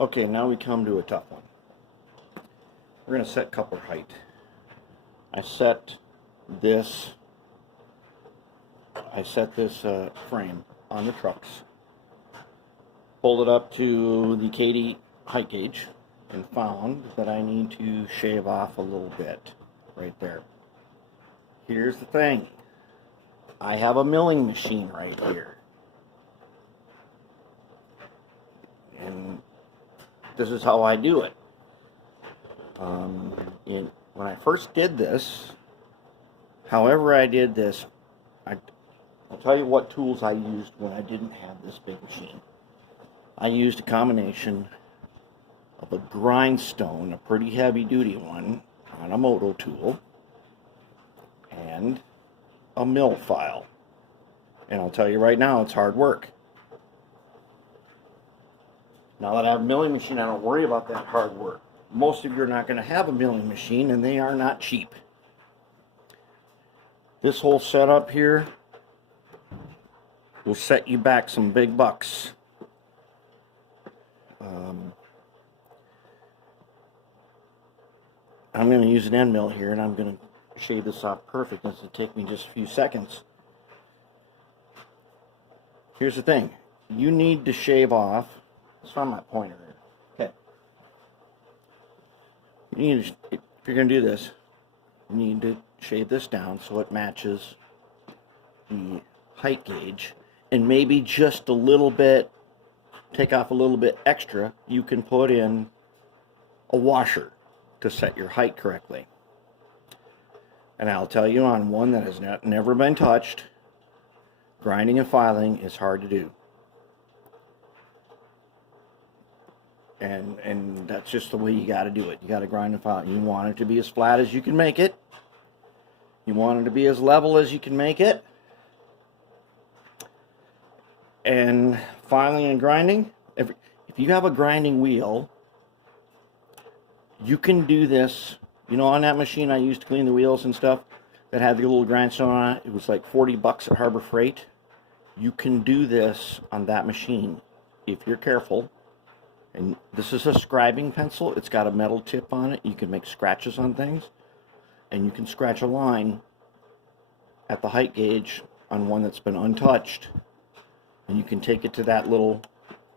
Okay, now we come to a tough one. We're going to set coupler height. I set this frame on the trucks, pulled it up to the KD height gauge, and found that I need to shave off a little bit right there. Here's the thing. I have a milling machine right here. And this is how I do it. When I first did this, however I did this, I'll tell you what tools I used when I didn't have this big machine. I used a combination of a grindstone, a pretty heavy duty one, on a moto tool, and a mill file. And I'll tell you right now, it's hard work. Now that I have a milling machine, I don't worry about that hard work. Most of you are not going to have a milling machine, and they are not cheap. This whole setup here will set you back some big bucks. I'm going to use an end mill here, and I'm going to shave this off perfect. This will take me just a few seconds. Here's the thing. You need to shave off. Let's find my pointer here. Okay. You need to, if you're going to do this, you need to shave this down so it matches the height gauge, and maybe just a little bit, take off a little bit extra. You can put in a washer to set your height correctly. And I'll tell you, on one that has never been touched, grinding and filing is hard to do. And that's just the way you got to do it. You got to grind and file. You want it to be as flat as you can make it. You want it to be as level as you can make it. And filing and grinding, if you have a grinding wheel, you can do this. You know, on that machine I used to clean the wheels and stuff, that had the little grindstone on it, it was like 40 bucks at Harbor Freight. You can do this on that machine if you're careful. And this is a scribing pencil. It's got a metal tip on it. You can make scratches on things. And you can scratch a line at the height gauge on one that's been untouched. And you can take it to that little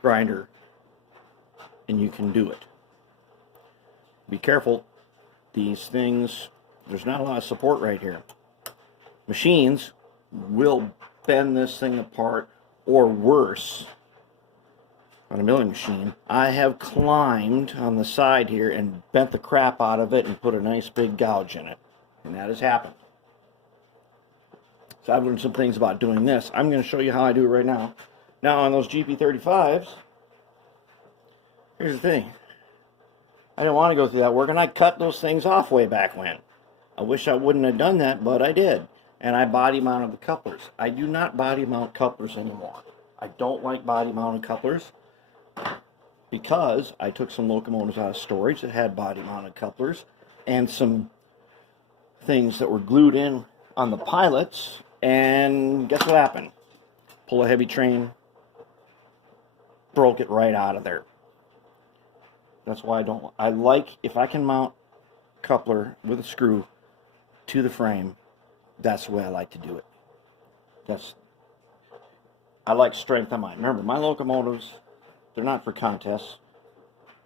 grinder and you can do it. Be careful. These things, there's not a lot of support right here. Machines will bend this thing apart, or worse, on a milling machine. I have climbed on the side here and bent the crap out of it and put a nice big gouge in it. And that has happened. So I've learned some things about doing this. I'm going to show you how I do it right now. Now on those GP35s, here's the thing. I didn't want to go through that work, and I cut those things off way back when. I wish I wouldn't have done that, but I did. And I body mounted the couplers. I do not body mount couplers anymore. I don't like body mounted couplers because I took some locomotives out of storage that had body mounted couplers and some things that were glued in on the pilots, and guess what happened? Pull a heavy train, broke it right out of there. That's why I like, if I can mount coupler with a screw to the frame, that's the way I like to do it. I like strength on mine. Remember, my locomotives, they're not for contests.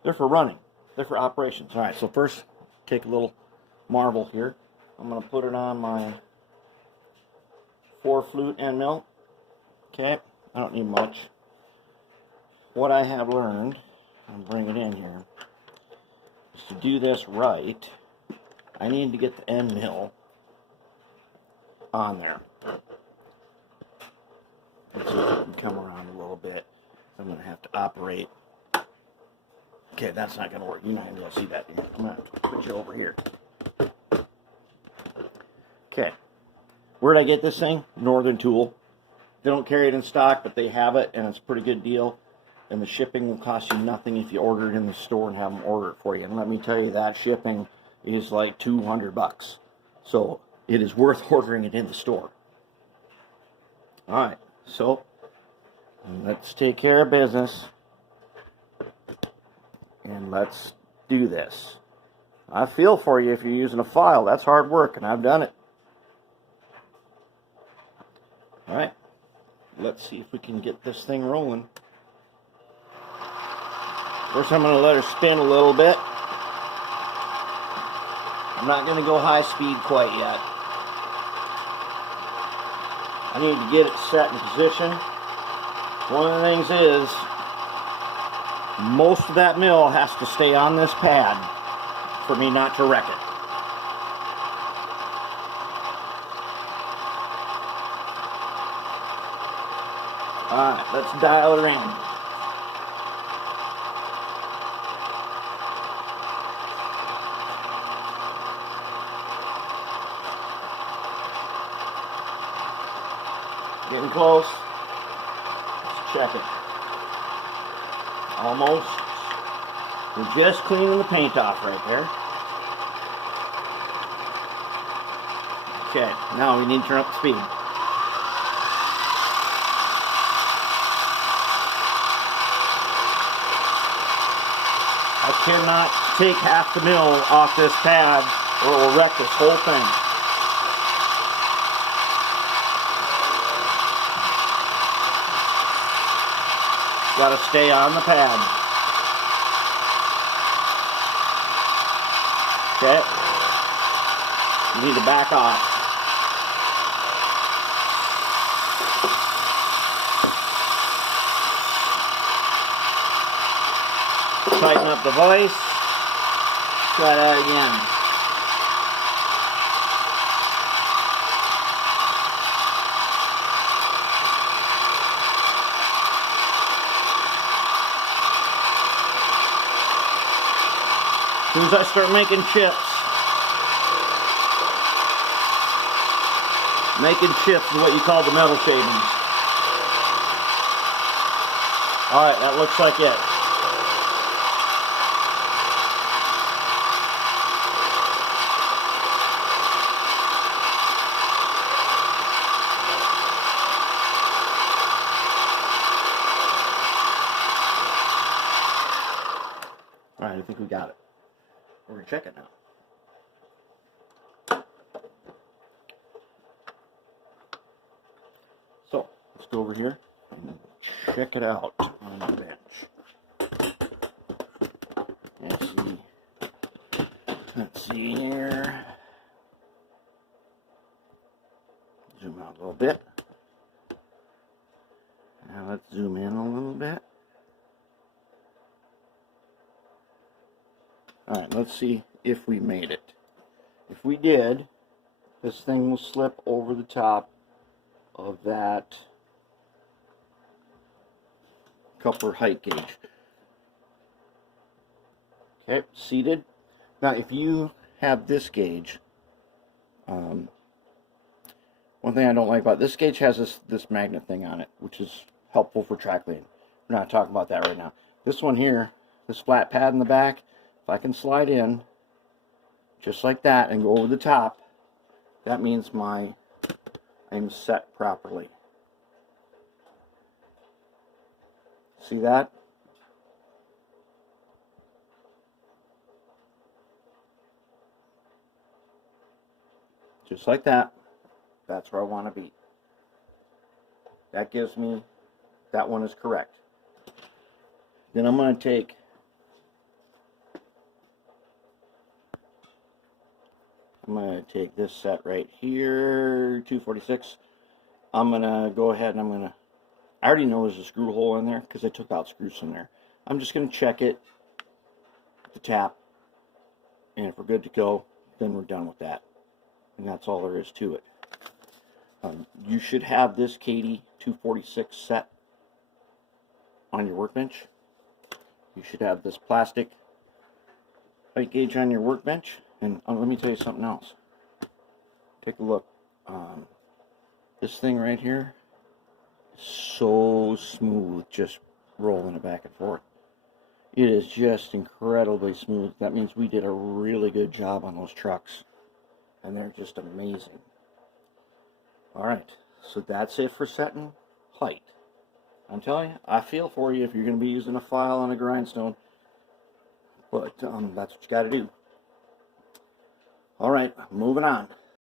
They're for running. They're for operations. All right, so first, take a little marble here. I'm going to put it on my 4-flute end mill. Okay, I don't need much. What I have learned, I'm bringing it in here, is to do this right, I need to get the end mill on there. Let's see if I can come around a little bit. I'm going to have to operate. Okay, that's not going to work. You're not going to be able to see that here. I'm going to have to put you over here. Okay. Where did I get this thing? Northern Tool. They don't carry it in stock, but they have it, and it's a pretty good deal. And the shipping will cost you nothing if you order it in the store and have them order it for you. And let me tell you, that shipping is like 200 bucks. So it is worth ordering it in the store. Alright, so let's take care of business. and let's do this. I feel for you if you're using a file. That's hard work, and I've done it. All right, let's see if we can get this thing rolling. First, I'm going to let her spin a little bit. I'm not going to go high speed quite yet. I need to get it set in position. One of the things is, most of that mill has to stay on this pad for me not to wreck it. Alright, let's dial her in. Getting close. Let's check it. Almost. We're just cleaning the paint off right there. Okay, now we need to turn up the speed. I cannot take half the mill off this pad or it will wreck this whole thing. Got to stay on the pad. Okay. You need to back off. Tighten up the voice. Try that again. As soon as I start making chips is what you call the metal shavings. Alright, that looks like it. Alright, I think we got it. We're going to check it now. So, let's go over here and check it out on the bench. Let's see here. Zoom out a little bit. Now let's zoom in a little bit. Alright, let's see if we made it. If we did, this thing will slip over the top of that coupler height gauge. Okay, seated. Now if you have this gauge, one thing I don't like about this gauge has this magnet thing on it, which is helpful for track laying. We're not talking about that right now. This one here, this flat pad in the back, if I can slide in just like that and go over the top, that means I'm set properly. See that? Just like that. That's where I want to be. That gives me, that one is correct. Then I'm going to take this set right here, 246. I'm going to go ahead and I already know there's a screw hole in there because I took out screws from there. I'm just going to check it, the tap, and if we're good to go, then we're done with that. And that's all there is to it. You should have this Katie 246 set on your workbench. You should have this plastic height gauge on your workbench. And let me tell you something else. Take a look. This thing right here is so smooth, just rolling it back and forth. It is just incredibly smooth. That means we did a really good job on those trucks. And they're just amazing. Alright, so that's it for setting height. I'm telling you, I feel for you if you're going to be using a file on a grindstone. But that's what you got to do. All right, moving on.